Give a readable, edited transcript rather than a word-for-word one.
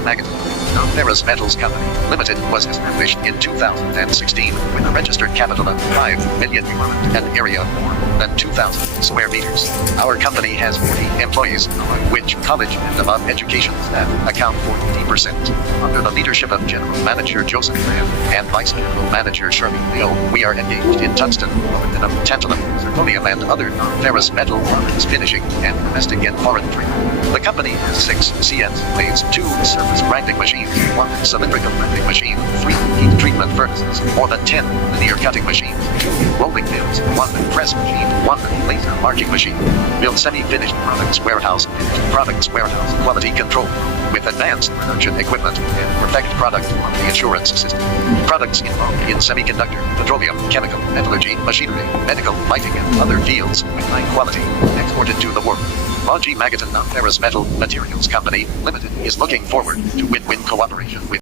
Magotan. Nonferrous Metals Company Limited was established in 2016 with a registered capital of 5 million yuan and area of more than 2,000 square meters. Our company has 40 employees, of which college and above education staff account for 80%. Under the leadership of General Manager Joseph Lam and Vice General Manager Sherman Liu, we are engaged in tungsten, molybdenum, tantalum, zirconium, and other non-ferrous metal products finishing and domestic and foreign trade. The company has 6 CNC lathes, 2 surface grinding machines, 1 cylindrical grinding machine, 3 heat treatment furnaces, more than 10 linear cutting machines, 2 rolling mills, 1 press machine, 1 laser marking machine. Build semi-finished products warehouse, finished products warehouse, quality control with advanced production equipment and perfect product quality assurance system. Products involved in semiconductor, petroleum, chemical, metallurgy, machinery, medical, lighting, and other fields with high quality, exported to the world. Baoji Magotan Nonferrous Metal Materials Company Limited is looking forward to win-win cooperation with